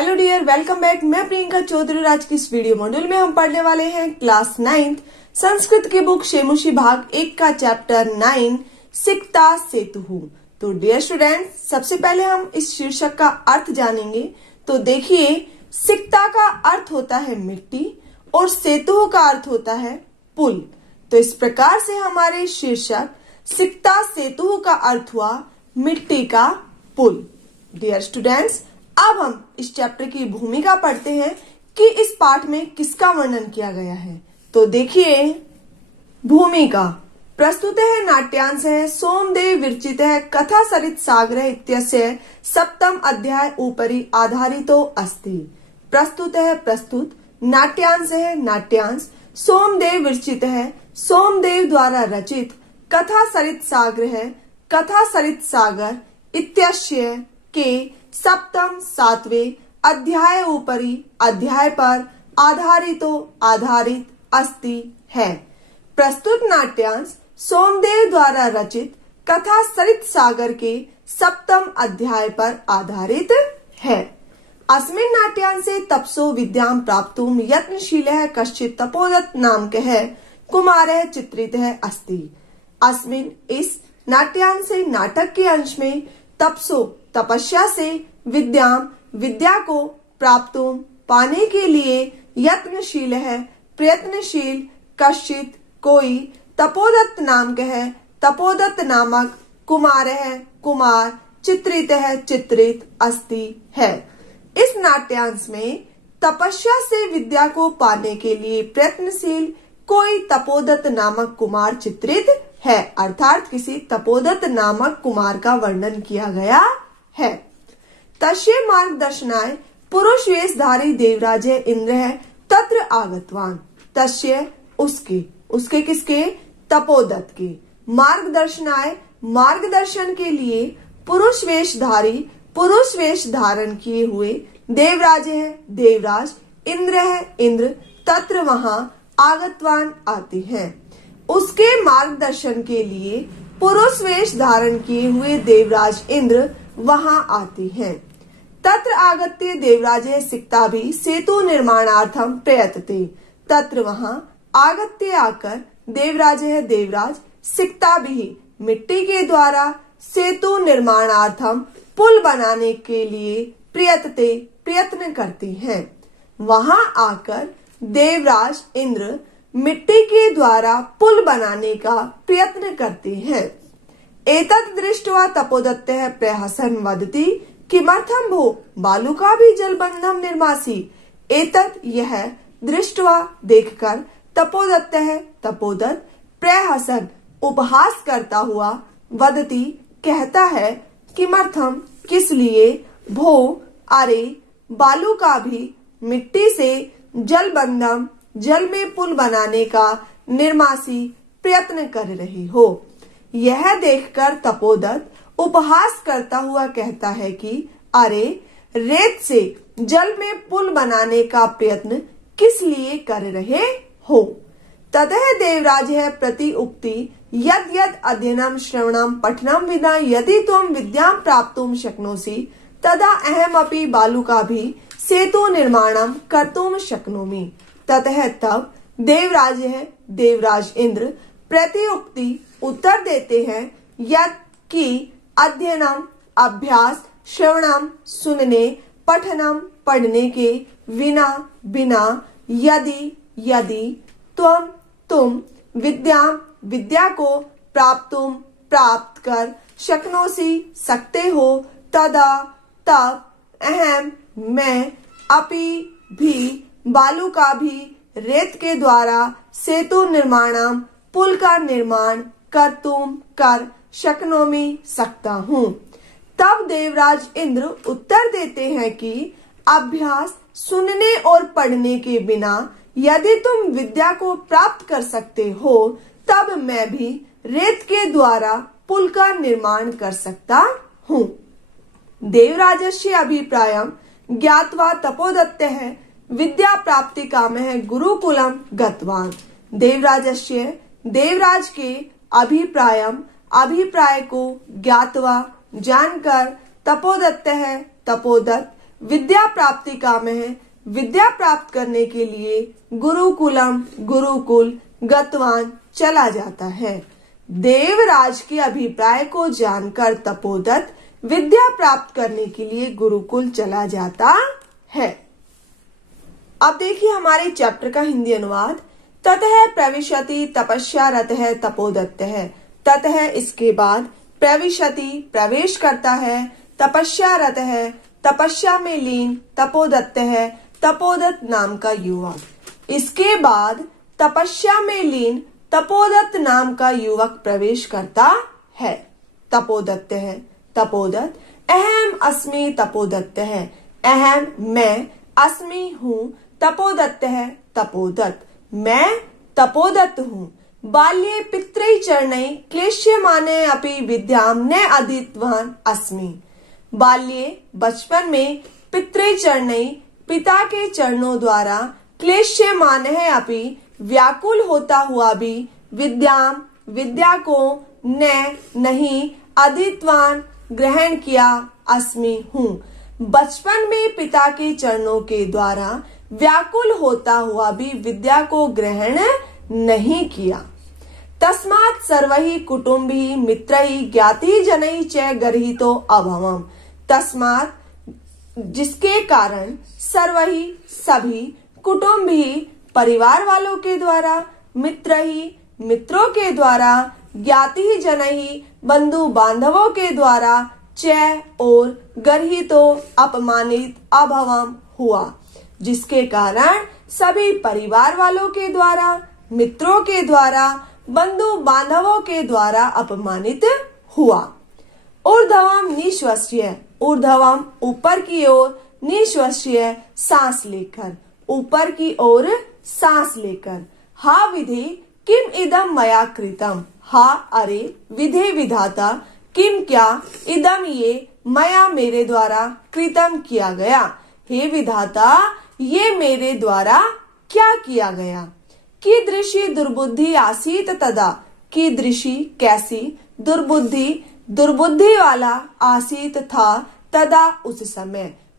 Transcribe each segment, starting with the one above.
Hello dear, welcome back. मैं प्रियंका चौधरी। आज की इस वीडियो मॉड्यूल में हम पढ़ने वाले हैं क्लास 9th संस्कृत की बुक शेमुषी भाग 1 का चैप्टर 9 सिक्ता सेतु। तो डियर स्टूडेंट, सबसे पहले हम इस शीर्षक का अर्थ जानेंगे। तो देखिए, सिक्ता का अर्थ होता है मिट्टी और सेतु का अर्थ होता है पुल। तो इस प्रकार से हमारे शीर्षक सिक्ता सेतु का अर्थ हुआ मिट्टी का पुल। डियर स्टूडेंट्स, अब हम इस चैप्टर की भूमिका पढ़ते हैं कि इस पाठ में किसका वर्णन किया गया है। तो देखिए, भूमिका प्रस्तुत है नाट्यांश है सोमदेव विरचित है कथा सरित सागर इत्यस्य सप्तम अध्याय उपरि आधारितो अस्ति। प्रस्तुत है प्रस्तुत, नाट्यांश है नाट्यांश, सोमदेव विरचित है सोमदेव द्वारा रचित, कथा सरित सागर है कथा सरित सागर इत्यस्य के सप्तम सातवें अध्याय उपरि अध्याय पर आधारित अस्ति है। प्रस्तुत नाट्यांश सोमदेव द्वारा रचित कथा सरित सागर के सप्तम अध्याय पर आधारित है। अस्मिन् नाट्यांशे तपसो विद्यां प्राप्तुं यत्नशीलः कश्चित् तपोदत्त नामकः कुमारः चित्रितः अस्ति। अस्मिन् इस नाट्यांशे नाटक के अंश में तपसो तपस्या से विद्या को प्राप्तुं पाने के लिए यत्नशील है प्रयत्नशील कश्चित कोई तपोदत्त नाम है तपोदत्त नामक कुमार है कुमार चित्रित है चित्रित अस्ति है। इस नाट्यांश में तपस्या से विद्या को पाने के लिए प्रयत्नशील कोई तपोदत्त नामक कुमार चित्रित है, अर्थात किसी तपोदत्त नामक कुमार का वर्णन किया गया है। तस्य मार्गदर्शनाय पुरुष वेशधारी देवराज इंद्र है तत्र आगतवान। तस्य उसके किसके? तपोदत्त के। मार्गदर्शनाय मार्गदर्शन के लिए, पुरुष वेश धारण किए हुए, देवराज है देवराज, इंद्र है इंद्र, तत्र वहां आगतवान आते हैं। उसके मार्गदर्शन के लिए पुरुष वेश धारण किए हुए देवराज इंद्र वहां आते हैं। तत्र आगत्य देवराज सिक्ता भी सेतु निर्माणार्थम प्रयतते। तत्र वहां आगत्य आकर देवराज देवराज सिक्ता भी मिट्टी के द्वारा सेतु निर्माणार्थम पुल बनाने के लिए प्रयत्न करते हैं। वहां आकर देवराज इंद्र मिट्टी के द्वारा पुल बनाने का प्रयत्न करते हैं। एतत् दृष्ट्वा तपोदत्तः प्रहसन वदति किमर्थं भो बालुका भी जलबंधम निर्मासी। एतत् यह दृष्ट्वा देखकर तपोदत्त प्रहसन उपहास करता हुआ वदति कहता है किमर्थम किस लिए, भो अरे बालुका भी मिट्टी से जलबंधम जल में पुल बनाने का निर्मासी प्रयत्न कर रही हो। यह देखकर तपोदत्त उपहास करता हुआ कहता है कि अरे रेत से जल में पुल बनाने का प्रयत्न किस लिए कर रहे हो। ततः देवराज है प्रति उक्ति यद यद अध्ययनम श्रवणम पठनम विना यदि तुम विद्यां प्राप्तुम शक्नोसि तदा अहम अपि बालुका भी सेतु निर्माणम कर्तुम शक्नोमि। ततः तब देवराज इंद्र प्रत्युक्ति उत्तर देते हैं यद कि अध्ययनम अभ्यास, श्रवणम सुनने, पठनम पढ़ने के, बिना यदि तुम विद्या को प्राप्त कर शक्नोसी सकते हो तब अहम मैं अपि भी बालुका भी रेत के द्वारा सेतु निर्माणम पुल का निर्माण कर शक्नोमी सकता हूँ। तब देवराज इंद्र उत्तर देते हैं कि अभ्यास, सुनने और पढ़ने के बिना यदि तुम विद्या को प्राप्त कर सकते हो तब मैं भी रेत के द्वारा पुल का निर्माण कर सकता हूँ। देवराजस्य अभिप्रायम ज्ञात्वा तपोदत्त है विद्या प्राप्ति कामः गुरुकुलम गतवान। देवराज के अभिप्राय को ज्ञातवा जानकर तपोदत्त विद्या प्राप्ति कामः विद्या प्राप्त करने के लिए गुरुकुलम गुरुकुल गतवान चला जाता है। देवराज के अभिप्राय को जानकर तपोदत्त विद्या प्राप्त करने के लिए गुरुकुल चला जाता है। अब देखिए हमारे चैप्टर का हिंदी अनुवाद। ततः प्रविशति तपस्यारतः तपोदत्तः। ततः इसके बाद प्रविशति प्रवेश करता है, तपस्यारतः तपस्या में लीन तपोदत्तः तपोदत्त नाम का युवक। इसके बाद तपस्या में लीन तपोदत्त नाम का युवक प्रवेश करता है। तपोदत्त है तपोदत्त। अहम अस्मि तपोदत्त है। अहम मैं, अस्मि हूँ, तपोदत्त है तपोदत्त मैं तपोदत्त हूँ। बाल्ये पितृ चरणै क्लेश्यमाने अपि विद्यां न अधीतवान अस्मि। बाल्ये बचपन में पितृ चरणै पिता के चरणों द्वारा क्लेश्यमाने अपि व्याकुल होता हुआ भी विद्या को नहीं अधीतवान ग्रहण किया अस्मि हूँ। बचपन में पिता के चरणों के द्वारा व्याकुल होता हुआ भी विद्या को ग्रहण नहीं किया। तस्मात् सर्वहि कुटुंबी मित्रहि ज्ञाति जनैः च गर्हितो अभवम्। तस्मात् जिसके कारण सर्वहि सभी कुटुंबी परिवार वालों के द्वारा मित्रहि मित्रों के द्वारा ज्ञाति जनैः बंधु बांधवों के द्वारा च और गर्हितो अपमानित अभवम् हुआ। जिसके कारण सभी परिवार वालों के द्वारा मित्रों के द्वारा बंधु बांधवों के द्वारा अपमानित हुआ। ऊर्ध्वम निश्वस्य। ऊर्ध्वम ऊपर की ओर, निश्वस्य सांस लेकर, ऊपर की ओर सांस लेकर। हा विधे किम इदम मया कृतम। हा अरे, विधे विधाता, किम क्या, इदम ये, मया मेरे द्वारा, कृतम किया गया। हे विधाता ये मेरे द्वारा क्या किया गया। कीदृशी दुर्बुद्धि आसीत तदा। कीदृशी कैसी, दुर्बुद्धि वाला, आसीत था, तदा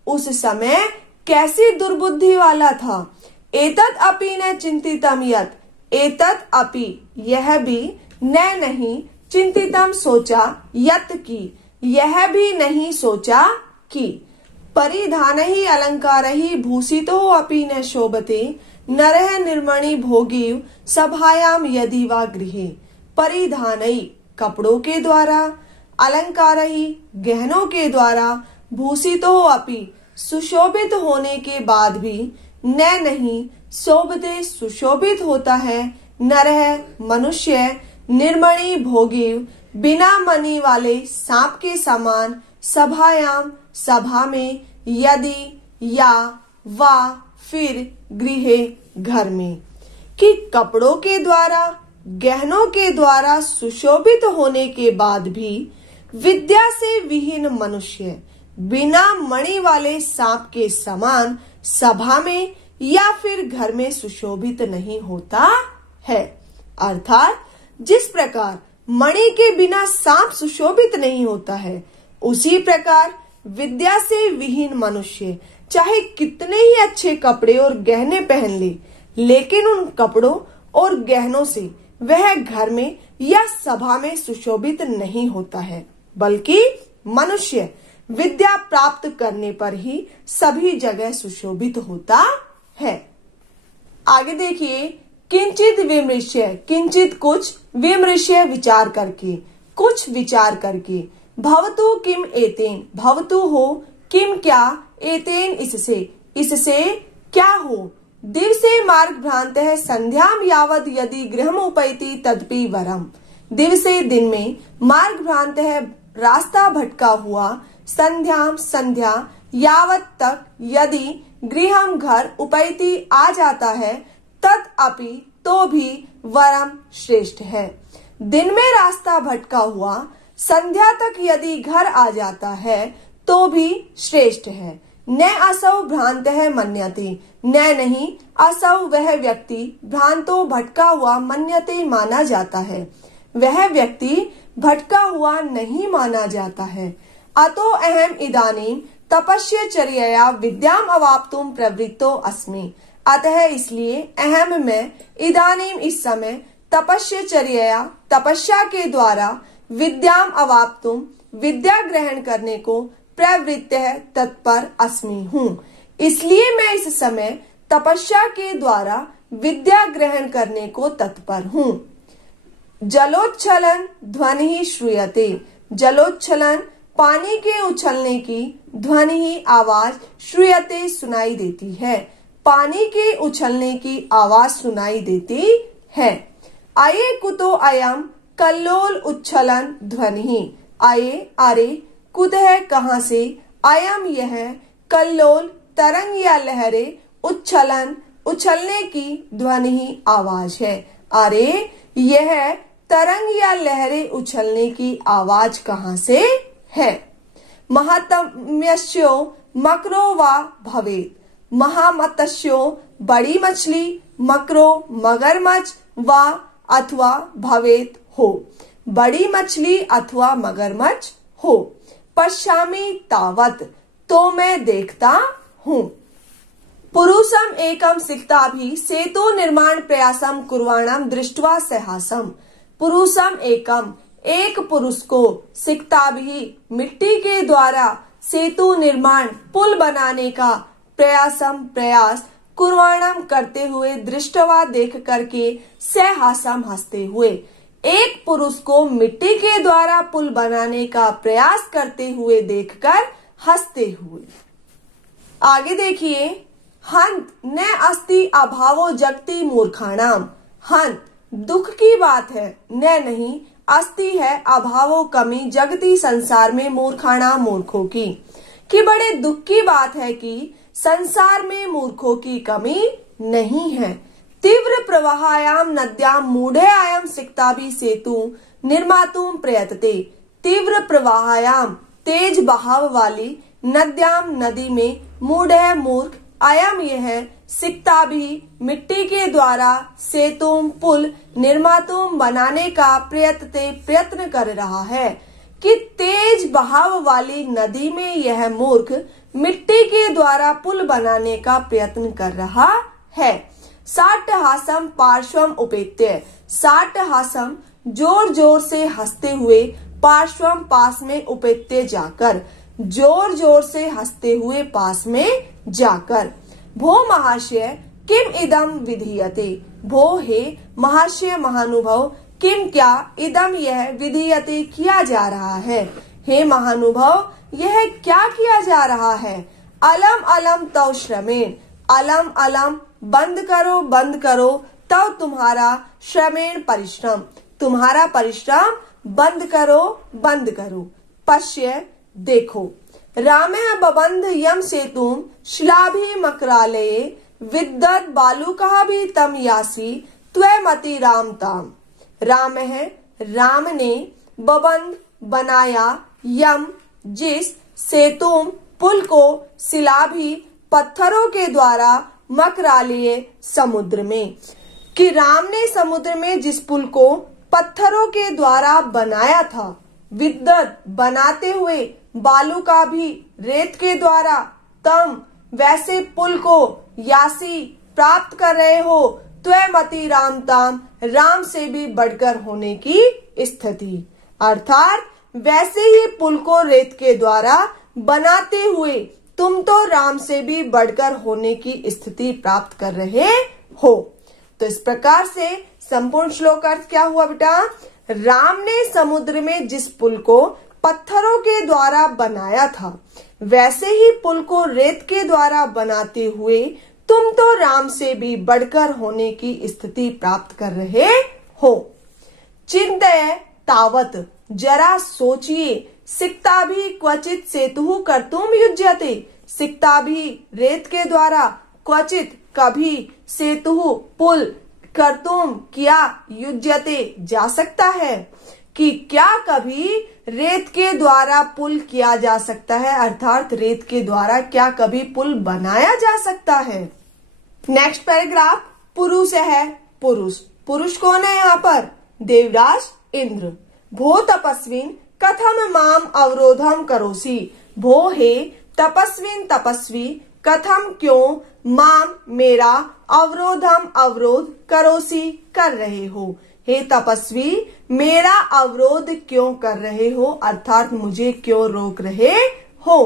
उस समय कैसी दुर्बुद्धि वाला था। एतत् अपि न चिंतितम यत्। एतत् अपि यह भी, न नहीं, चिंतितम सोचा, यत् की यह भी नहीं सोचा कि। परिधानैः अलंकारैः भूषितो अपि न शोभते नरः निर्मणि भोगी सभायाम यदि वा गृहे। परिधानैः कपड़ों के द्वारा, अलंकारैः गहनों के द्वारा, भूषितो अपि सुशोभित होने के बाद भी, न नहीं, शोभते सुशोभित होता है, नरः मनुष्य, निर्मणि भोगी बिना मणि वाले सांप के समान, सभायाम सभा में, यदि या वा फिर गृहे घर में। कि कपड़ों के द्वारा गहनों के द्वारा सुशोभित होने के बाद भी विद्या से विहीन मनुष्य बिना मणि वाले सांप के समान सभा में या फिर घर में सुशोभित नहीं होता है। अर्थात जिस प्रकार मणि के बिना सांप सुशोभित नहीं होता है, उसी प्रकार विद्या से विहीन मनुष्य चाहे कितने ही अच्छे कपड़े और गहने पहन ले, लेकिन उन कपड़ों और गहनों से वह घर में या सभा में सुशोभित नहीं होता है, बल्कि मनुष्य विद्या प्राप्त करने पर ही सभी जगह सुशोभित होता है। आगे देखिए, किंचित विमृश्य, किंचित कुछ, विमृश्य विचार करके, कुछ विचार करके। भवतु किम एतेन, भवतु हो, किम क्या, एतेन इससे, इससे क्या हो। दिवसे मार्ग भ्रांत है संध्याम यावद यदि गृहम उपैति तदपि वरम। दिवसे दिन में, मार्ग भ्रांत है रास्ता भटका हुआ, संध्याम संध्या, यावत तक, यदि गृहम घर, उपैति आ जाता है, तद अपि तो भी, वरम श्रेष्ठ है। दिन में रास्ता भटका हुआ संध्या तक यदि घर आ जाता है तो भी श्रेष्ठ है। न असौ भ्रांत है मन्यते, न नहीं, असौ वह व्यक्ति, भ्रांतो भटका हुआ, मन्यते माना जाता है, वह व्यक्ति भटका हुआ नहीं माना जाता है। अतो अहम इदानीम तपस्यचर्यया विद्याम अवाप्तुम प्रवृत्तो अस्मि। अतः इसलिए अहम मैं इदानीम इस समय तपस्यचर्यया तपस्या के द्वारा विद्याम अवाप्तुम विद्या ग्रहण करने को प्रवृत्त है तत्पर अस्मि हूँ। इसलिए मैं इस समय तपस्या के द्वारा विद्या ग्रहण करने को तत्पर हूँ। जलोच्छलन ध्वनि श्रूयते। जलोच्छलन पानी के उछलने की ध्वनि ही आवाज श्रूयते सुनाई देती है। पानी के उछलने की आवाज सुनाई देती है। आये कुतो अयम कल्लोल उच्छलन ध्वनि। आये अरे कुतः कहाँ से, अयम यह, कल्लोल तरंग या लहरे, उच्छलन उछलने की ध्वनि आवाज है। अरे यह तरंग या लहरें उछलने की आवाज कहाँ से है। महात्म्यस्यो मकरो वा भवेत। महामत्स्यो बड़ी मछली, मकरो मगरमच्छ, वा अथवा भवेत हो, बड़ी मछली अथवा मगरमच्छ हो। पश्यामि तावत तो मैं देखता हूँ। पुरुषम एकम सिक्ताभि सेतु निर्माण प्रयासम कुर्वाणम दृष्ट्वा सहासम। पुरुषम एकम एक पुरुष को सिक्ताभि मिट्टी के द्वारा सेतु निर्माण पुल बनाने का प्रयासम प्रयास कुर्वाणम करते हुए दृष्टवा देख करके सहासम हंसते हुए। एक पुरुष को मिट्टी के द्वारा पुल बनाने का प्रयास करते हुए देखकर हंसते हुए। आगे देखिए, हंत न अस्ति अभावो जगति मूर्खाणाम। हंत दुख की बात है, न नहीं, अस्ति है अभावो कमी जगति संसार में मूर्खाणाम मूर्खों की। कि बड़े दुख की बात है कि संसार में मूर्खों की कमी नहीं है। तीव्र प्रवाहायाम नद्याम मूढ़े आयम सिक्ताभि सेतु निर्मातुम प्रयतते। तीव्र प्रवाहायाम तेज बहाव वाली नद्याम नदी में मूढ़े मूर्ख आयम यह सिक्ताभि मिट्टी के द्वारा सेतुम पुल निर्मातुम बनाने का प्रयत्न कर रहा है। कि तेज बहाव वाली नदी में यह मूर्ख मिट्टी के द्वारा पुल बनाने का प्रयत्न कर रहा है। साट्टहासम पार्श्वम उपेत्य। साट्टहासम जोर जोर से हंसते हुए, पार्श्वम पास में, उपेत्य जाकर, जोर जोर से हंसते हुए पास में जाकर। भो महाशय किम इदम विधीयते। भो हे महाशय महानुभव, किम क्या, इदम यह, विधीयते किया जा रहा है। हे महानुभव यह क्या किया जा रहा है। अलम अलम तव श्रमेण। अलम अलम बंद करो तब तुम्हारा, श्रमेण परिश्रम, तुम्हारा परिश्रम बंद करो। पश्य देखो। रामः बबंध यम सेतुम शिलाभि मकरालये विद्वद बालुकः भी तम यासी त्वमति राम ताम। राम ने बबंध बनाया, यम जिस, सेतुम पुल को, शिलाभि पत्थरों के द्वारा, मकरालिये समुद्र में। कि राम ने समुद्र में जिस पुल को पत्थरों के द्वारा बनाया था, विद्वत बनाते हुए, बालू का भी रेत के द्वारा, तम वैसे पुल को, यासी प्राप्त कर रहे हो, त्वमति राम ताम राम से भी बढ़कर होने की स्थिति। अर्थात वैसे ही पुल को रेत के द्वारा बनाते हुए तुम तो राम से भी बढ़कर होने की स्थिति प्राप्त कर रहे हो। तो इस प्रकार से संपूर्ण श्लोक अर्थ क्या हुआ बेटा। राम ने समुद्र में जिस पुल को पत्थरों के द्वारा बनाया था, वैसे ही पुल को रेत के द्वारा बनाते हुए तुम तो राम से भी बढ़कर होने की स्थिति प्राप्त कर रहे हो। चिंतय तावत, जरा सोचिए, सिक्ताभि क्वचित सेतु कर्तुम युज्यते। सिक्ताभि रेत के द्वारा, क्वचित कभी, सेतु पुल, कर्तुम किया, युज्यते जा सकता है। कि क्या कभी रेत के द्वारा पुल किया जा सकता है, अर्थात रेत के द्वारा क्या कभी पुल बनाया जा सकता है। नेक्स्ट पैराग्राफ, पुरुष है। पुरुष कौन है यहाँ पर, देवराज इंद्र। भो तपस्विन कथम माम अवरोधम करोसी। भो हे तपस्विन तपस्वी कथम क्यों माम मेरा अवरोधम अवरोध करोसी कर रहे हो। हे तपस्वी मेरा अवरोध क्यों कर रहे हो, अर्थात मुझे क्यों रोक रहे हो।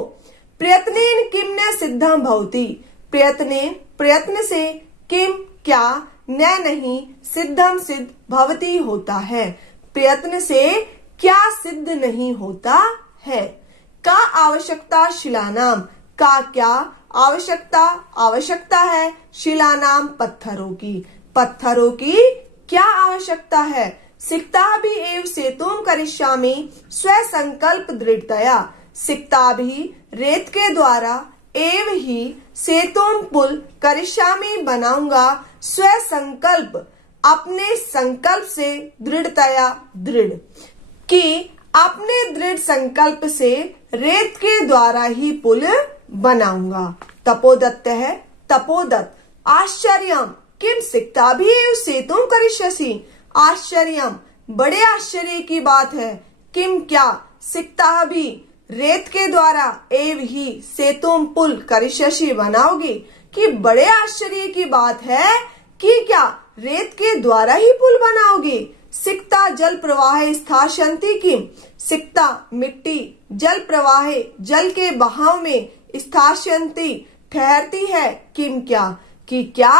प्रयत्नेन किम न सिद्धम भवति, प्रयत्न से किम क्या न नहीं सिद्धम सिद्ध भवति होता है, प्रयत्न से क्या सिद्ध नहीं होता है। का आवश्यकता शिलानाम, का क्या आवश्यकता है शिलानाम पत्थरों की क्या आवश्यकता है। सिक्ता भी एव सेतुम करिष्यामि स्व संकल्प दृढ़तया, सिक्ता भी रेत के द्वारा एव ही सेतुम पुल करिष्यामि बनाऊंगा स्व संकल्प अपने संकल्प से दृढ़तया दृढ़, कि अपने दृढ़ संकल्प से रेत के द्वारा ही पुल बनाऊंगा। तपोदत्त है तपोदत्त आश्चर्यम किम सिक्ता भी सेतुम करिष्यसि, आश्चर्यम बड़े आश्चर्य की बात है, किम क्या सिक्ता भी रेत के द्वारा एव ही सेतुम पुल करिष्यसि बनाओगी, कि बड़े आश्चर्य की बात है कि क्या रेत के द्वारा ही पुल बनाओगे। सिक्ता जल प्रवाह स्थाशंति किम, सिक्ता मिट्टी जल प्रवाह जल के बहाव में स्थाशंति ठहरती है, किम क्या कि क्या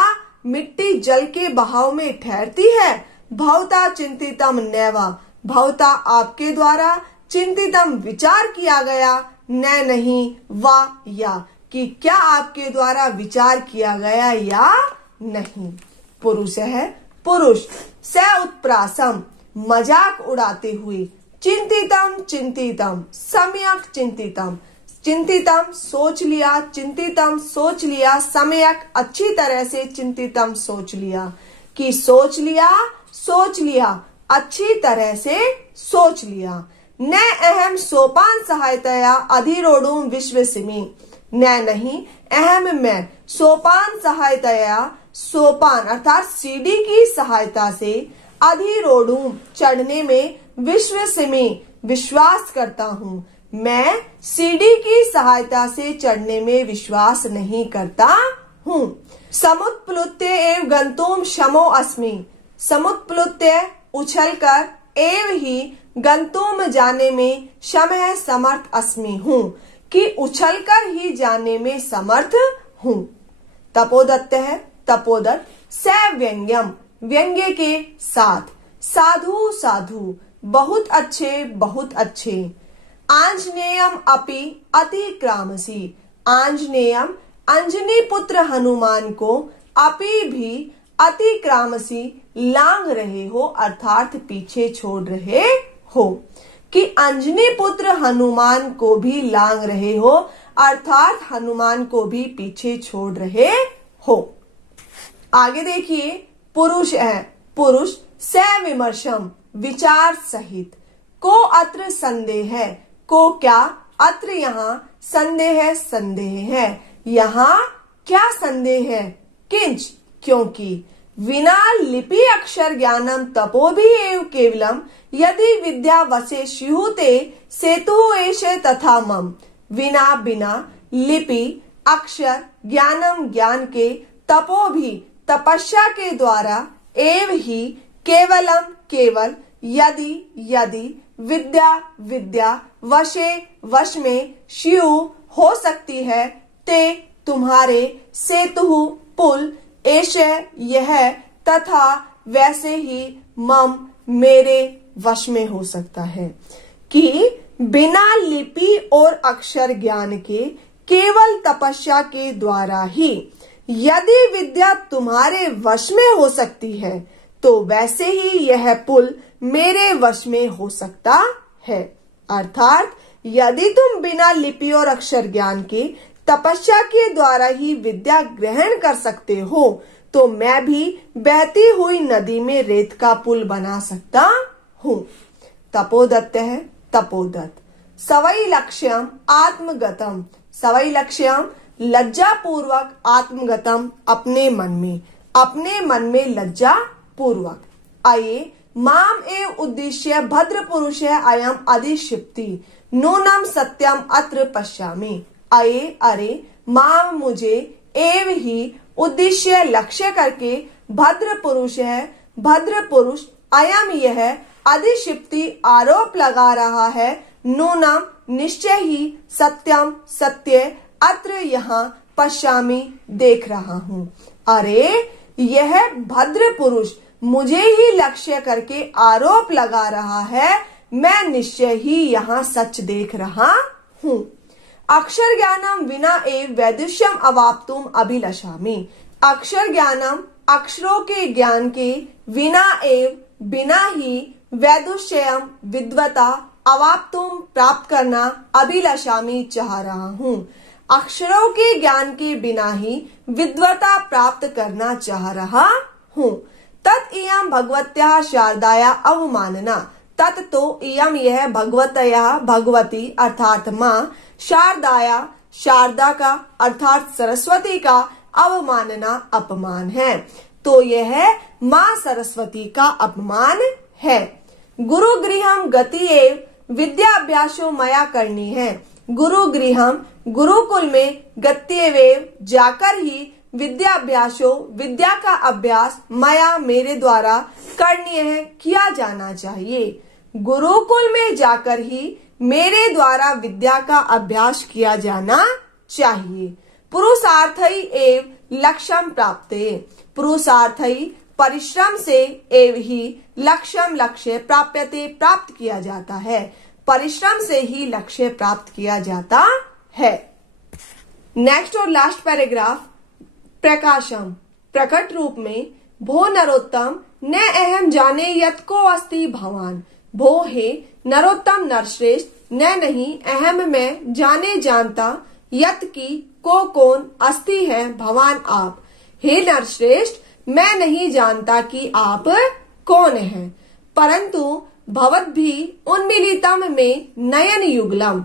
मिट्टी जल के बहाव में ठहरती है। भवता चिंतितम नैवा, भवता आपके द्वारा चिंतितम विचार किया गया, न नहीं वा या कि क्या आपके द्वारा विचार किया गया या नहीं। पुरुष है पुरुष स उत्प्रासम मजाक उड़ाते हुए, चिंतितम चिंतितम सम्यक चिंतितम, चिंतितम सोच लिया, चिंतितम सोच लिया, सम्यक अच्छी तरह से, चिंतितम सोच लिया, कि सोच लिया अच्छी तरह से सोच लिया। न अहम सोपान सहायतया अधिरोढ़ुम विश्वसिमि, न नहीं अहम मैं सोपान सहायतया, सोपान अर्थात सीढ़ी की सहायता से, अधिरोढ़ुम चढ़ने में, विश्वसिमि विश्वास करता हूँ, मैं सीढ़ी की सहायता से चढ़ने में विश्वास नहीं करता हूँ। समुत्प्लुत्य एव गंतुम शमो अस्मि, समुत्प्लुत्य उछलकर एव ही गंतुम जाने में शमः समर्थ अस्मि हूँ, कि उछलकर ही जाने में समर्थ हूँ। तपोदत्त है तपोदत्त स व्यंग्यम व्यंग्य के साथ, साधु साधु बहुत अच्छे। आंजनेयम अपि अतिक्रामसि, आंजनेयम अंजनी पुत्र हनुमान को, अपि भी अतिक्रामसि लांग रहे हो, अर्थात पीछे छोड़ रहे हो, कि अंजनी पुत्र हनुमान को भी लांग रहे हो, अर्थात हनुमान को भी पीछे छोड़ रहे हो। आगे देखिए पुरुष है पुरुष स विमर्शम विचार सहित, को अत्र संदेह है, को क्या अत्र यहाँ संदेह है, यहाँ क्या संदेह है, किंच क्योंकि, विना लिपि अक्षर ज्ञानम तपो भी एव केवलम यदि विद्या वसे स्युते सेतु एषे तथा मम, बिना लिपि अक्षर ज्ञानम ज्ञान के, तपो भी तपस्या के द्वारा, एव ही केवलम केवल, यदि विद्या वश में स्यु हो सकती है, ते तुम्हारे, सेतु पुल, ऐसे यह, तथा वैसे ही, मम मेरे वश में हो सकता है, कि बिना लिपि और अक्षर ज्ञान के केवल तपस्या के द्वारा ही यदि विद्या तुम्हारे वश में हो सकती है, तो वैसे ही यह पुल मेरे वश में हो सकता है। अर्थात यदि तुम बिना लिपि और अक्षर ज्ञान के तपस्या के द्वारा ही विद्या ग्रहण कर सकते हो, तो मैं भी बहती हुई नदी में रेत का पुल बना सकता हूँ। तपोदत्त है तपोदत्त सवई लक्ष्यम आत्मगतम, सवई लक्ष्यम लज्जा पूर्वक, आत्मगतम अपने मन में लज्जा पूर्वक। आइए माम एव उद्देश्य भद्र पुरुष है अयम अधिक्षिप्ति नूनम सत्यम अत्र पश्यामि। अये अरे माम मुझे एव ही उद्देश्य लक्ष्य करके भद्र पुरुष है, भद्र पुरुष अयम यह अधिक्षिप्ति आरोप लगा रहा है, नूनम निश्चय ही सत्यम सत्य अत्र यहाँ पश्यामि देख रहा हूँ। अरे यह भद्र पुरुष मुझे ही लक्ष्य करके आरोप लगा रहा है, मैं निश्चय ही यहाँ सच देख रहा हूँ। अक्षर ज्ञानम विना एव वैदुष्यम अवाप्तुम अभिलषामि। अक्षर ज्ञानम अक्षरों के ज्ञान के विना एव बिना ही वैदुष्यम विद्वता अवाप्तुम प्राप्त करना अभिलषामि चाह रहा हूँ। अक्षरों के ज्ञान के बिना ही विद्वता प्राप्त करना चाह रहा हूँ। तत् इयं भगवत्याः शारदाया अवमानना। तत् तो इयं यह भगवतया भगवती अर्थात माँ, शारदाया शारदा का अर्थात सरस्वती का अवमानना अपमान है। तो यह माँ सरस्वती का अपमान है। गुरु गृहम गति एव विद्याभ्यासो मया करनी है। गुरु गृहम गुरुकुल में गत्येवेव जाकर ही विद्याभ्यासो विद्या का अभ्यास मया मेरे द्वारा करनी है, किया जाना चाहिए। गुरुकुल में जाकर ही मेरे द्वारा विद्या का अभ्यास किया जाना चाहिए। पुरुषार्थई एव लक्ष्यम प्राप्ते। पुरुषार्थई परिश्रम से एव ही लक्ष्यम लक्ष्य प्राप्यते प्राप्त किया जाता है। परिश्रम से ही लक्ष्य प्राप्त किया जाता है। नेक्स्ट और लास्ट पैराग्राफ, प्रकाशम प्रकट रूप में, भो नरोत्तम न अहम जाने यत को अस्ति भवान। भो हे नरोत्तम नरश्रेष्ठ, न नहीं अहम में जाने जानता, यत की को कौन, अस्ति है भवान आप। हे नरश्रेष्ठ मैं नहीं जानता कि आप कौन हैं, परंतु भवत भी उन्मिलितम में नयन युगलम।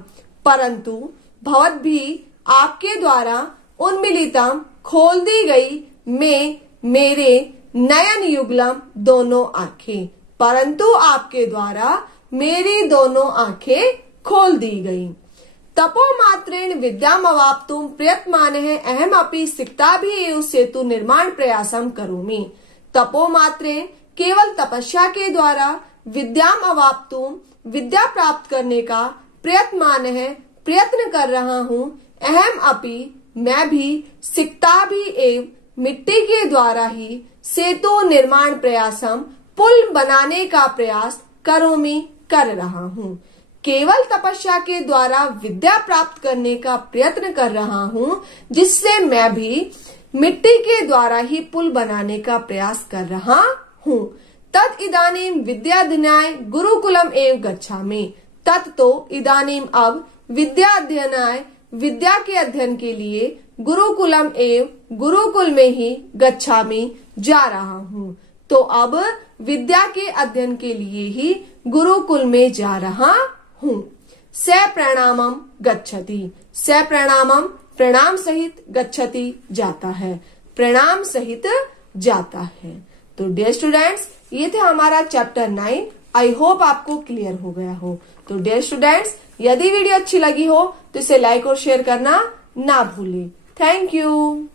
परंतु भवत भी आपके द्वारा उन्मिलितम खोल दी गई में मेरे नयन युगलम दोनों आंखें। परंतु आपके द्वारा मेरी दोनों आंखें खोल दी गई। तपो मात्रेण विद्याम अवाप्तुम प्रयत्मान है अहम अपि सिक्ता भी एव सेतु निर्माण प्रयासम करोमि। तपो मात्रेण केवल तपस्या के द्वारा विद्याम अवाप्तुम विद्या प्राप्त करने का प्रयत्मान है प्रयत्न कर रहा हूँ। अहम अपि मैं भी सिक्ता भी एव मिट्टी के द्वारा ही सेतु निर्माण प्रयासम पुल बनाने का प्रयास करोमि कर रहा हूँ। केवल तपस्या के द्वारा विद्या प्राप्त करने का प्रयत्न कर रहा हूँ, जिससे मैं भी मिट्टी के द्वारा ही पुल बनाने का प्रयास कर रहा हूँ। तत् इदानीम विद्याध्ययनाय गुरुकुलम एव गच्छामि। तत् तो इदानीम अब विद्या अध्ययनाय विद्या के अध्ययन के लिए गुरुकुलम एव गुरुकुल में ही गच्छामि जा रहा हूँ। तो अब विद्या के अध्ययन के लिए ही गुरुकुल में जा रहा हूँ। स प्रणामम गच्छति। स प्रणामम प्रणाम सहित गच्छति जाता है, प्रणाम सहित जाता है। तो डियर स्टूडेंट्स ये थे हमारा चैप्टर 9। आई होप आपको क्लियर हो गया हो। तो डियर स्टूडेंट्स यदि वीडियो अच्छी लगी हो तो इसे लाइक और शेयर करना ना भूलें। Thank you.